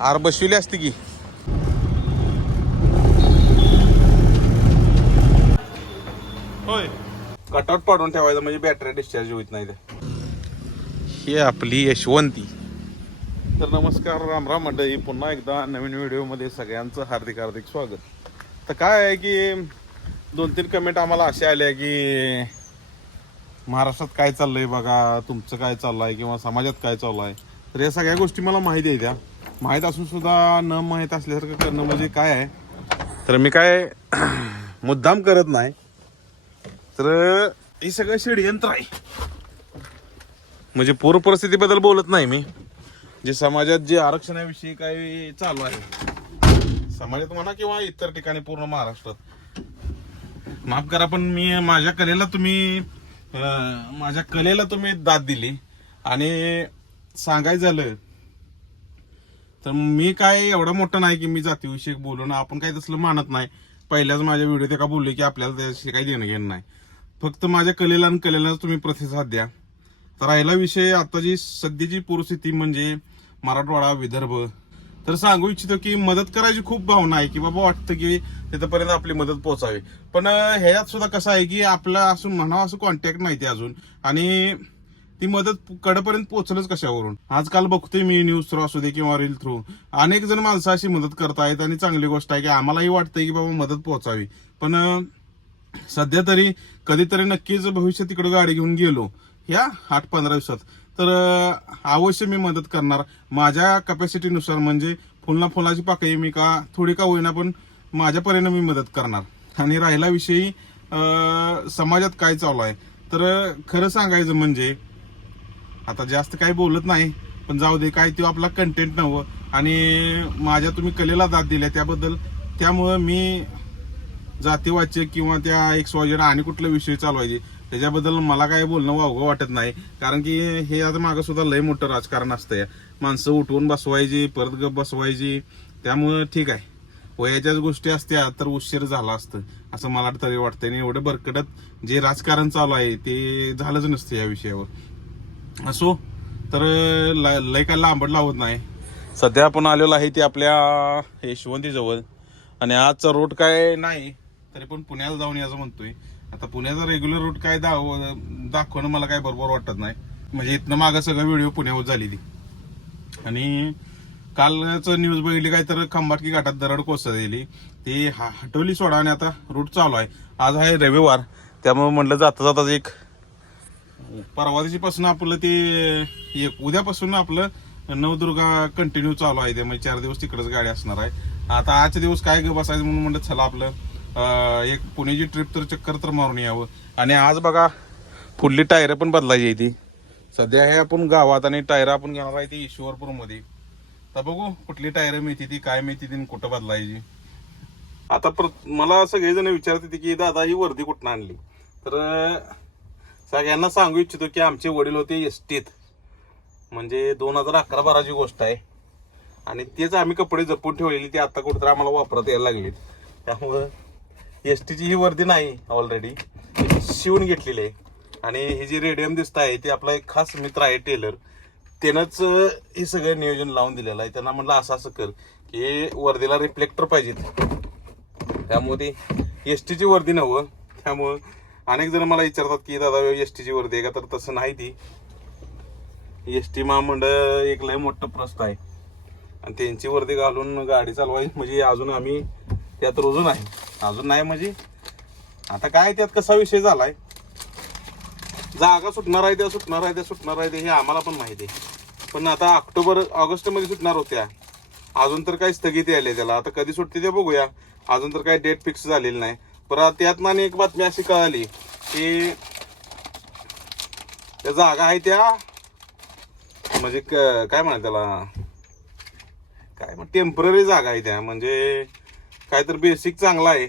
R बसविली असती की. होय. कटआउट पाडून ठेवायचं म्हणजे बॅटरी डिस्चार्ज होत नाही ते. ही आपली यशवंती. तर नमस्कार राम राम मंडळी. पुन्हा एकदा नवीन व्हिडिओमध्ये सगळ्यांचं हार्दिक हार्दिक स्वागत. तर काय आहे की दोन तीन कमेंट आम्हाला असे आले की महाराष्ट्रात काय चाललंय बघा तुमचं काय चाललं आहे किंवा समाजात काय चालू आहे तर या सगळ्या गोष्टी मला माहिती आहे त्या. माहीत असून सुद्धा न माहीत असल्यासारखं करणं म्हणजे काय आहे? तर मी काय मुद्दाम करत नाही. तर हे सगळं षडयंत्र आहे. म्हणजे पूर परिस्थितीबद्दल बोलत नाही मी. जे समाजात जे आरक्षणाविषयी काही चालू आहे. समाजात म्हणा किंवा इतर ठिकाणी पूर्ण महाराष्ट्रात. माफ करा पण मी माझ्या कलेला तुम्ही माझ्या कलेला तुम्ही दाद दिली. आणि सांगायचं झालं तर मी काय एवढा मोठा नाही की मी जातीविषयक बोलू ना आपण काही तसलं मानत नाही. पहिल्याच माझ्या व्हिडिओत एका बोलले की आपल्याला त्याशी काही देणं घेणं नाही. फक्त माझ्या कलेला आणि कलेलाच तुम्ही प्रतिसाद द्या. तर राहिला विषय आता जी सध्याची पूरस्थिती म्हणजे मराठवाडा विदर्भ. तर सांगू इच्छितो की मदत करायची खूप भावना आहे की बाबा वाटतं की तिथपर्यंत आपली मदत पोहोचावी. पण ह्याच्यात सुद्धा कसं आहे की आपलं असं म्हणावं असं कॉन्टॅक्ट नाही ते अजून. आणि ती मदत कडपर्यंत पोहोचलंच कशावरून? आजकाल बघतोय मी न्यूज थ्रू असू दे किंवा रील थ्रू अनेक जण माणसं अशी मदत करतायत आणि चांगली गोष्ट आहे की आम्हालाही वाटतंय की बाबा मदत पोहोचावी. पण सध्या तरी कधीतरी नक्कीच भविष्य तिकडे गाडी घेऊन गेलो. या आठ पंधरा दिवसात. तर अवश्य मी मदत करणार. माझ्या कपॅसिटीनुसार म्हणजे फुलना फुलाची पाकळी मी का थोडी का होईना पण माझ्या परीने मी मदत करणार. आणि राहिला विषयी समाजात काय चालू आहे? तर खरं सांगायचं म्हणजे आता जास्त काही बोलत नाही पण जाऊ दे काय तो आपला कंटेंट नव्हतं आणि माझ्या तुम्ही कलेला दाद दिल्या त्याबद्दल. त्यामुळं मी जातीवाचे किंवा त्या एक स्वाजेड आणि कुठला विषय चालवायचे त्याच्याबद्दल मला काय बोलणं वावगं वाटत नाही. कारण की हे आता मागं सुद्धा लय मोठं राजकारण असतंय माणसं उठवून बसवायची परत गप बसवायची. त्यामुळं ठीक आहे. वयाच्याच गोष्टी असत्या तर उशीर झाला असतं असं मला तरी वाटतंय. आणि एवढं बरकटत जे राजकारण चालू आहे ते झालंच नसतं या विषयावर. असो तर ल- लय काय लांबड लावत नाही. सध्या आपण आलेलो आहे ते आपल्या हे शिवंतीजवळ. आणि आजचा रूट काय नाही तरी पण पुण्याला जाऊन याचं म्हणतोय. आता पुण्याचा रेग्युलर रूट काय दाव दाखवणं मला काय बरोबर वाटत नाही. म्हणजे इथनं मागं सगळं व्हिडिओ पुण्यावर झालेली. आणि कालचं न्यूज बघितली काय तर खंबाटकी घाटात दरड कोसळलेली. ते हा- हटवली सोडा आणि आता रूट चालू आहे. आज आहे रविवार. त्यामुळे म्हटलं जाता जाताच एक परवा पासून आपलं ते एक उद्यापासून आपलं नवदुर्गा कंटिन्यू चालू आहे ते. म्हणजे चार दिवस तिकडेच गाडी असणार आहे. आता आजचे दिवस काय ग बसायचं म्हणून म्हणलं चला आपलं एक पुण्याची ट्रिप तर चक्कर तर मारून यावं. आणि आज बघा पुढली टायर पण बदलायची ती. सध्या हे आपण गावात आणि टायर आपण घेणार आहे ती ईश्वरपूरमध्ये. तर बघू कुठली टायर मिळते ती काय मिळते ती आणि कुठं बदलायची. आता पर- मला सगळेजण विचारत होते की दादा ही वर्दी कुठनं आणली? तर सगळ्यांना सांगू इच्छितो की आमचे वडील होते एसटीत. म्हणजे दोन हजार अकरा बाराची गोष्ट आहे. आणि तेच आम्ही कपडे जपून ठेवलेली ते आता कुठेतरी आम्हाला वापरत यायला लागली त्यामुळं एस टीची ही वर्दी नाही ऑलरेडी शिवून घेतलेली आहे. आणि ही जी रेडियम दिसत आहे ते आपला एक खास मित्र आहे टेलर. त्यानंच हे सगळं नियोजन लावून दिलेलं आहे. त्यांना म्हटलं असं असं कर की वर्दीला रिफ्लेक्टर पाहिजेत. त्यामुळे ते एस टीची वर्दी नव्हं. त्यामुळं अनेक जण मला विचारतात की दादा एस टीची वर्दी आहे का? तर तसं नाही ती. एस टी महामंडळ एक लय मोठं प्रस्त आहे. आणि त्यांची वर्दी घालून गाडी चालवायची म्हणजे अजून आम्ही त्यात रुजून आहे अजून नाही म्हणजे. आता काय त्यात कसा विषय झालाय? जागा सुटणार आहे त्या सुटणार आहे त्या सुटणार आहे ते हे आम्हाला पण माहिती आहे. पण आता ऑक्टोबर ऑगस्टमध्ये सुटणार होत्या. अजून तर काही स्थगिती आली त्याला. आता कधी सुटते ते बघूया. अजून तर काही डेट फिक्स झालेली नाही. परत त्यात आणि एक बातमी अशी कळाली की त्या जागा आहे त्या म्हणजे काय म्हणा त्याला? काय म्हण टेंपररी जागा आहे त्या म्हणजे काय तर बेसिक चांगला आहे.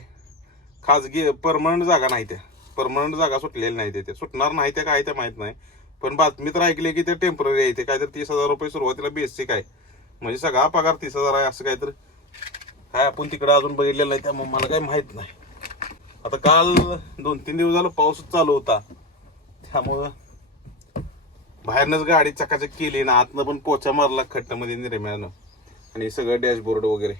खाजगी परमनंट जागा नाही त्या. परमनंट जागा सुटलेल्या नाही त्या. सुटणार नाही त्या काय त्या माहीत नाही. पण बातमी तर ऐकली की ते टेंपररी आहे ते. काहीतरी तीस हजार रुपये सुरुवातीला बेसिक आहे. म्हणजे सगळा पगार तीस हजार आहे असं काहीतरी. काय आपण तिकडे अजून बघितलेलं नाही त्यामुळे मला काही माहीत नाही. आता काल दोन तीन दिवस झालं पाऊसच चालू होता. त्यामुळं बाहेरनच गाडी चकाचक केली ना आतनं पण पोचा मारला खट्ट्यामध्ये निरम्यानं आणि सगळं डॅशबोर्ड वगैरे.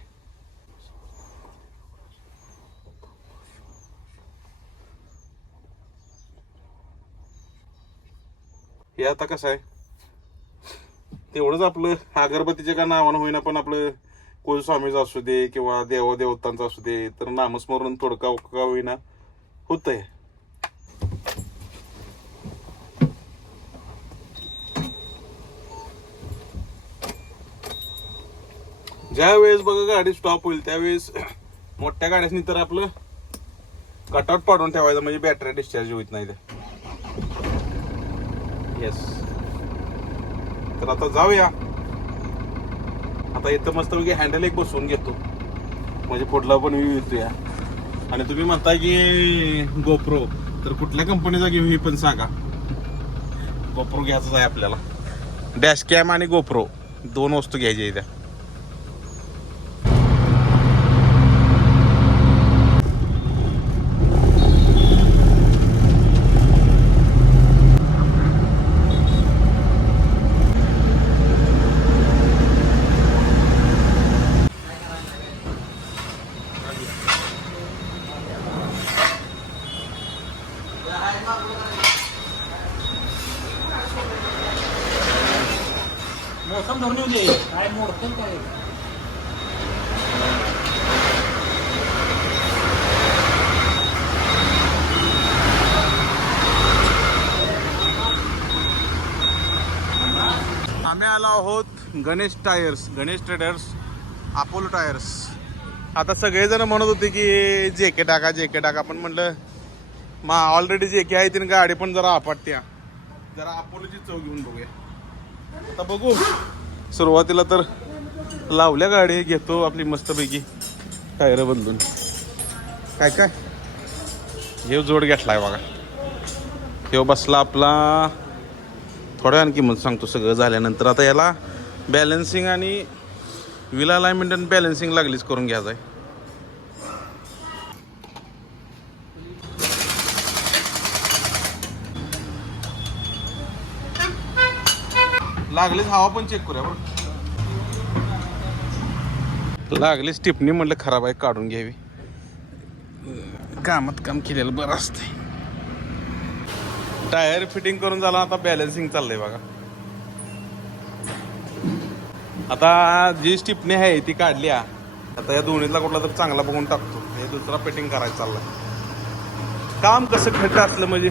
हे आता कसं आहे? तेवढंच आपलं अगरबत्तीच्या का नावानं होईना पण आपलं कुलस्वामीचा असू दे किंवा देवादेवतांचा असू दे तर नामस्मरण थोडका का होईना. होतंय. ज्या वेळेस बघा गाडी स्टॉप होईल त्यावेळेस मोठ्या गाड्यासनी तर आपलं कटआउट पाडून ठेवायचं म्हणजे बॅटरी डिस्चार्ज होत नाही येस तर आता जाऊया. आता इथं मस्तपैकी हँडल एक बसवून घेतो. म्हणजे पुढला पण व्ह्यू येतोया. आणि तुम्ही म्हणता की गोप्रो तर कुठल्या कंपनीचा घेऊ हे पण सांगा. गोप्रो घ्यायचाच आहे आपल्याला. डॅश कॅम आणि गोप्रो दोन वस्तू घ्यायच्या आहेत त्या मोसम धरून येऊ दे काय मोडतं काय आम्ही आलो आहोत Ganesh tyres Ganesh traders Apollo tyres. आता सगळेजण म्हणत होते की जेके टाका जेके टाका पण म्हणलं मा ऑलरेडी जेके आहे तिने गाडी पण जरा आपटत्या. जरा अपोलोची चव घेऊन बघूया. आता बघू. सुरुवातीला तर लावल्या गाडी घेतो आपली मस्तपैकी. टायर बदलून काय काय? हे जोड घेतलाय बघा. हे बसला आपला थोड्या आणखी मग सांगतो सगळं झाल्यानंतर. आता याला बॅलन्सिंग आणि व्हील अलाइनमेंट आणि बॅलन्सिंग लागलीच करून घ्यायचं आहे. लागलीच हवा पण चेक करूया बरं लागलीच टिपणी म्हटलं खराब आहे काढून घ्यावी. कामात काम केलेलं बरं असते टायर फिटिंग करून झाला आता बॅलन्सिंग चाललंय बघा. आता जी स्टिपणी आहे ती काढली आता या दोन्हीतला कुठला तर चांगला बघून टाकतो. हे दुसरा फिटिंग करायचं चाललंय. काम कसं खड्डा असलं म्हणजे?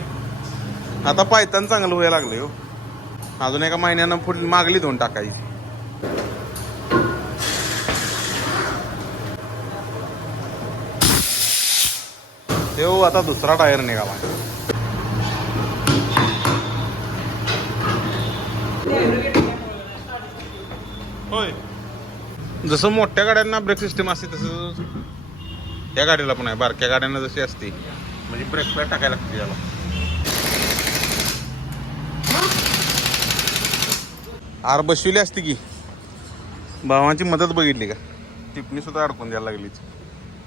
आता पायतान चांगलं व्हायला लागलं हो. अजून एका महिन्यानं पुढे मागली दोन टाकायची. ते हो, आता दुसरा टायर निघाला. होय. जसं मोठ्या गाड्यांना ब्रेक सिस्टम असते तसं त्या गाडीला पण आहे. बारक्या गाड्यांना जशी असते म्हणजे ब्रेक पॅड टाकायला लागते त्याला. आर बसविली असती की? भावांची मदत बघितली का? टिपणी सुद्धा अडकून द्यायला लागलीच.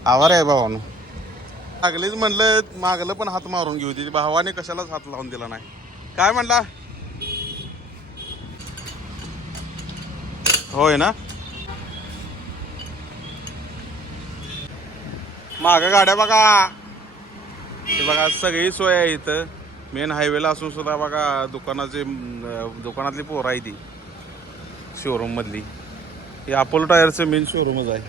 आवार आहे भावानं. लागलीच म्हणलं मागलं पण हात मारून घेऊ तिच्या भावाने कशालाच हात लावून दिला नाही. काय म्हणला? होय ना? माग गाड्या बघा. हे बघा सगळी सोय आहे इथं. मेन हायवेला असून सुद्धा बघा दुकानाचे दुकानातली पोरं आहे ती. शोरूम मधली. हे अपोलो टायरचं मेन शोरूमच आहे.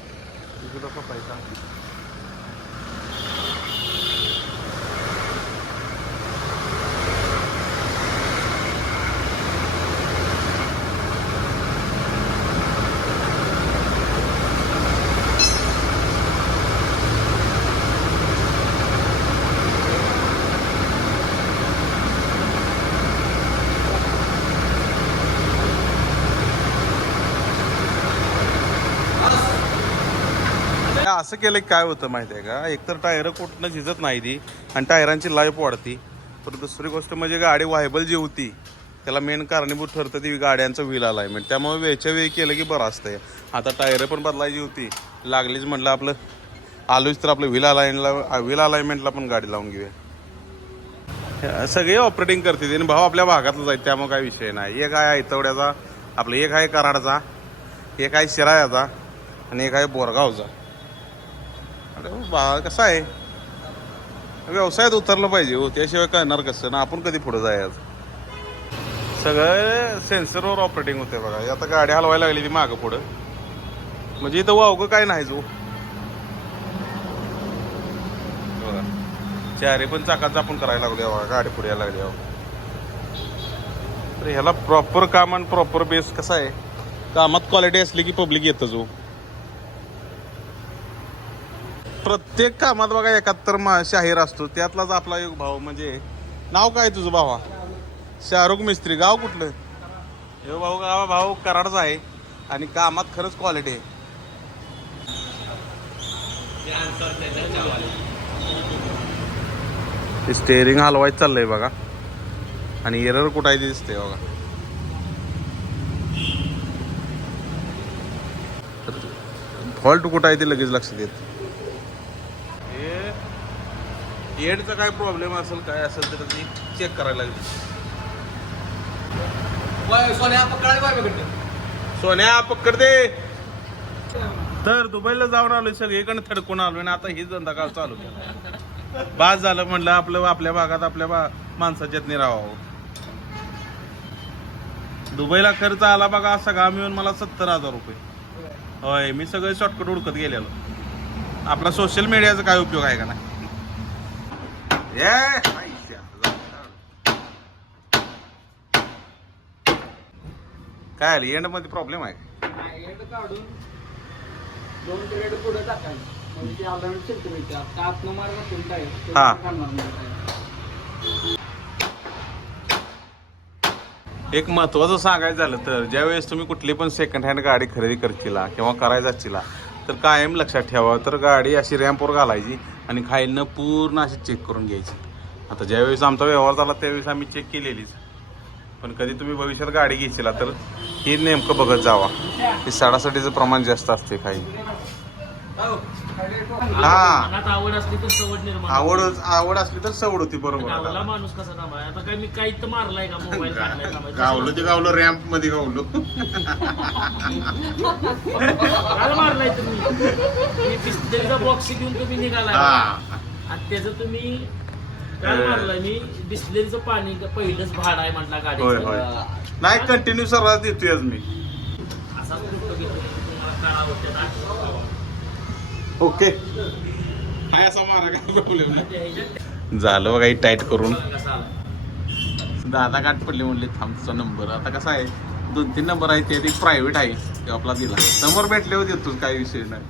असं केलं की काय होतं माहिती आहे का? एकतर टायर कुठनं झिजत नाही ती आणि टायरांची लाईफ वाढती. तर दुसरी गोष्ट म्हणजे गाडी व्हायबल जी होती त्याला मेन कारणीभूत ठरतं ती गाड्यांचं व्हील अलायमेंट म्हणजे त्यामुळे वेळच्या वेळी केलं की बरं असतंय. आता टायर पण बदलायची होती. लागलीच म्हटलं आपलं. आलोच तर आपलं व्हील अलाइनला व्हील अलाइनमेंटला पण गाडी लावून घेऊया. सगळे ऑपरेटिंग करते आणि भाऊ आपल्या भागातलं जाईल त्यामुळे काय विषय नाही. एक आहे आयतवड्याचा आपलं एक आहे कराडचा एक आहे शिरायाचा आणि एक आहे बोरगावचा. अरे बा कसा आहे? व्यवसायात उतरलं पाहिजे हो त्याशिवाय कळणार कसं? ना आपण कधी पुढे जायचं? सगळं सेन्सरवर ऑपरेटिंग होते बघा. आता गाडी हलवायला लागली ती मागं पुढं. म्हणजे इथं वावगं काय नाही जो हो. बघा. चारी पण चाकाचं आपण करायला लागलो बघा गाडी पुढे यायला लागली तर ह्याला प्रॉपर काम आणि प्रॉपर बेस कसा आहे? कामात क्वालिटी असली की पब्लिक येतं जो प्रत्येक कामात बघा एकाहत्तर मा शाहीर असतो. त्यातलाच आपला एक भाऊ म्हणजे नाव काय तुझं भावा? शाहरुख मिस्त्री. गाव कुठलं? हे भाऊ गाव भाऊ कराडचा आहे. आणि कामात खरंच क्वालिटी आहे. स्टेअरिंग हलवायचं चाललंय बघा. आणि एरर कुठं आहे ते दिसते बघा. फॉल्ट कुठं आहे ते लगेच लक्षात येत हे एडचा काय प्रॉब्लेम असेल काय असेल तर ते चेक करायला लागेल. सोन्या पाहिजे सोन्या पकड दे. तर दुबईला जाऊन आलोय सगळीकडे थडकून आलोय आणि आता हीच धंदा काल चालू केला बाद झालं म्हणलं आपलं आपल्या भागात आपल्या बा माणसाच्यात राहावं दुबईला खर्च आला बघा सगळा मिळून मला सत्तर हजार रुपये. होय मी सगळं शॉर्टकट उडकत गेलेलो. आपला सोशल मीडियाचा काय उपयोग आहे का नाही? काय आली एंडमध्ये प्रॉब्लेम आहे? काढून दोन ग्रेड पुढे टाकायचं. म्हणजे आतनं मार्ग ते हा. नाही. एक महत्वाचं सांगायचं झालं तर ज्यावेळेस तुम्ही कुठली पण सेकंड हँड गाडी खरेदी करशीला किंवा करायला जाशीला तर कायम लक्षात ठेवा. तर गाडी अशी रॅम्पवर घालायची. आणि खायलनं पूर्ण अशी चेक करून घ्यायची. आता ज्यावेळेस आमचा व्यवहार झाला त्यावेळेस आम्ही चेक केलेलीच. पण कधी तुम्ही भविष्यात गाडी घेशीला तर हे नेमकं बघत जावा. हे साडासाठीचं प्रमाण जास्त असते काही हा. मनात आवड असली तर सवड निर्माण आवड आवड असली तर सवड होती बरोबर. गावला माणूस कसा आता काय मी काही तर मारलाय का मोबाईल काढलाय का माहिती? गावलो ते गावलो रॅम्पमध्ये गावलो. काय मारलाय तुम्ही. बिस्लरीचा बॉक्स घेऊन तुम्ही हा. आणि त्याचं तुम्ही काय मारलाय मी बिस्लरीचं पाणी पहिलंच भाड आहे म्हटला होय होय. गाडी नाही कंटिन्यू सर्रास देतोय मी. असाच फोटो घेतो तुम्हाला त्याचा ओके. हाय असा मारा काय प्रॉब्लेम नाही. झालं बघा टाईट करून. दादा गाठ पडले म्हणले थांबचा नंबर आता कसा आहे? दोन तीन नंबर आहे ते एक प्रायव्हेट आहे ते आपला दिला. समोर भेटले होते तू काही विषय नाही.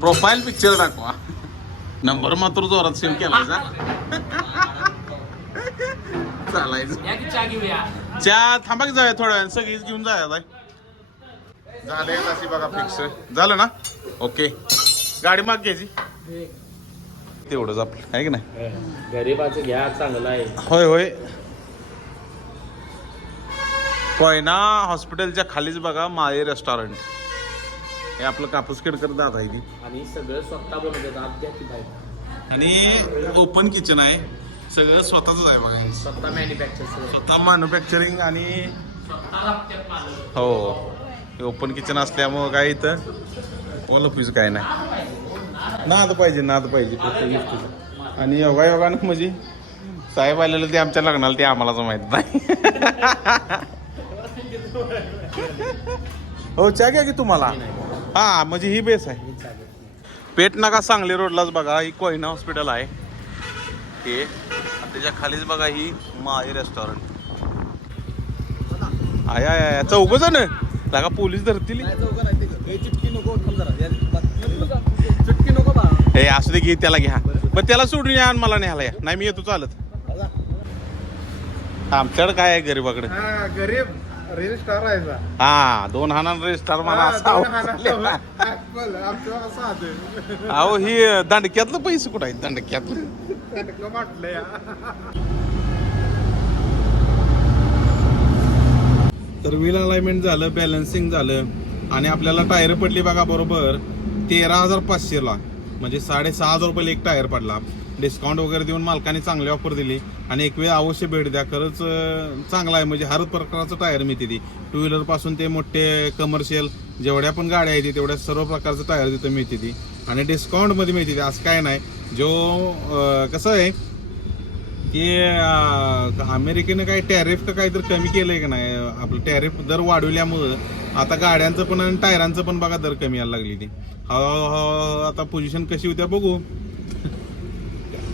प्रोफाईल पिक्चर दाखवा. नंबर मात्र जोरात सेव्ह केलायचा चालायचं. चहा च्या थांबा जाऊया थोड्या वेळाने सगळीच घेऊन जाया झाले अशी बघा फिक्स झालं ना? ओके गाडी माग घ्यायची तेवढंच आपलं आहे की नाही? गरीबाचं घ्या चांगलं आहे. होय होय. कोयना हॉस्पिटलच्या खालीच बघा माळे रेस्टॉरंट हे आपलं कापूस केडकर दाद आहे ती. आणि सगळं स्वतः बनवतात आणि ओपन किचन आहे. सगळं स्वतःच आहे बघा. स्वतः मॅन्युफॅक्चर स्वतः मॅन्युफॅक्चरिंग आणि हे. ओपन किचन असल्यामुळं काय इथं? ओलं ऑफिस काय नाही. नाद पाहिजे नाद पाहिजे. प्रत्येक आणि योगा योगानं म्हणजे साहेब आलेलं ते आमच्या लग्नाला ते आम्हालाच माहीत नाही. हो चा घ्या की तुम्हाला? हा म्हणजे ही बेस आहे. पेट नका सांगली रोडलाच बघा ही कोयना हॉस्पिटल आहे. हे त्याच्या खालीच बघा ही माई रेस्टॉरंट आय आय आय चौघ जण? लागा पोलीस धरतील. चिटकी नको थांब जरा. चिटकी नको बा. हे असू दे घे त्याला घ्या. बरं त्याला सोडून या आणि मला न्यायला या. नाही मी येतो चालत. आमच्याकडे काय आहे गरीबाकडे? हा गरीब रील स्टार आहे हा दोन हाणार रेस्टार मला असा. अहो ही दांडक्यातलं पैसे कुठं आहेत? दांडक्यातलं. म्हटलंय तर व्हील अलाइनमेंट झालं बॅलन्सिंग झालं आणि आपल्याला टायर पडली बघा बरोबर तेरा हजार पाचशेला म्हणजे साडेसहा हजार रुपयाला एक टायर पडला. डिस्काउंट वगैरे देऊन मालकाने चांगली ऑफर दिली आणि एक वेळ अवश्य भेट द्या. खरंच चांगला आहे. म्हणजे हर प्रकारचं टायर मिळते ती. टू व्हीलरपासून ते मोठे कमर्शियल जेवढ्या पण गाड्या आहेत तेवढ्या सर्व प्रकारचं टायर तिथं मिळते ती. आणि डिस्काउंटमध्ये मिळते ती. असं काय नाही. जो कसं आहे की अमेरिकेनं काही टॅरिफ काही काहीतरी कमी केलंय का नाही? आपलं टॅरिफ दर वाढवल्यामुळं आता गाड्यांचं पण आणि टायरांचं पण बघा दर कमी यायला लागली ती. हळूहळू आता पोझिशन कशी होत्या बघू.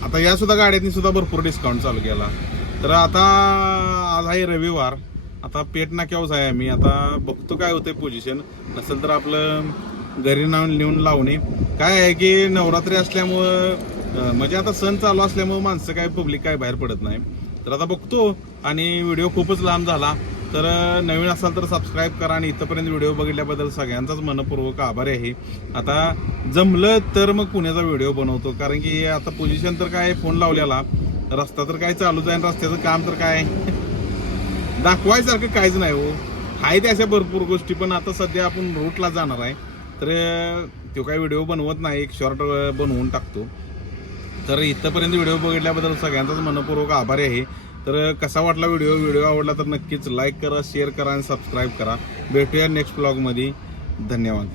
आता या सुद्धा गाड्यांनी सुद्धा भरपूर डिस्काउंट चालू केला. तर आता आज आहे रविवार. आता पेट नाक्यावर आहे आम्ही. आता बघतो काय होतंय पोझिशन नसेल तर आपलं घरी नाव नेऊन लावणे. काय आहे की नवरात्री असल्यामुळं म्हणजे आता सण चालू असल्यामुळं माणसं काय पब्लिक काय बाहेर पडत नाही. तर आता बघतो आणि व्हिडिओ खूपच लांब झाला. तर नवीन असाल तर सबस्क्राईब करा आणि इथंपर्यंत व्हिडिओ बघितल्याबद्दल सगळ्यांचाच मनपूर्वक आभार आहे आता जमलं तर मग पुण्याचा व्हिडिओ बनवतो कारण की आता पोझिशन तर काय फोन लावलेला. रस्ता तर काय चालूच आहे आणि रस्त्याचं काम तर काय? दाखवायसारखं काहीच नाही हो. आहेत अशा भरपूर गोष्टी पण आता सध्या आपण रूटला जाणार आहे. तर तो काय व्हिडिओ बनवत नाही एक शॉर्ट बनवून टाकतो. तर इथंपर्यंत व्हिडिओ बघितल्याबद्दल सगळ्यांचाच मनपूर्वक आभारी आहे. तर कसा वाटला व्हिडिओ? व्हिडिओ आवडला तर नक्कीच लाईक करा शेअर करा आणि सबस्क्राईब करा. भेटूया नेक्स्ट ब्लॉगमध्ये धन्यवाद.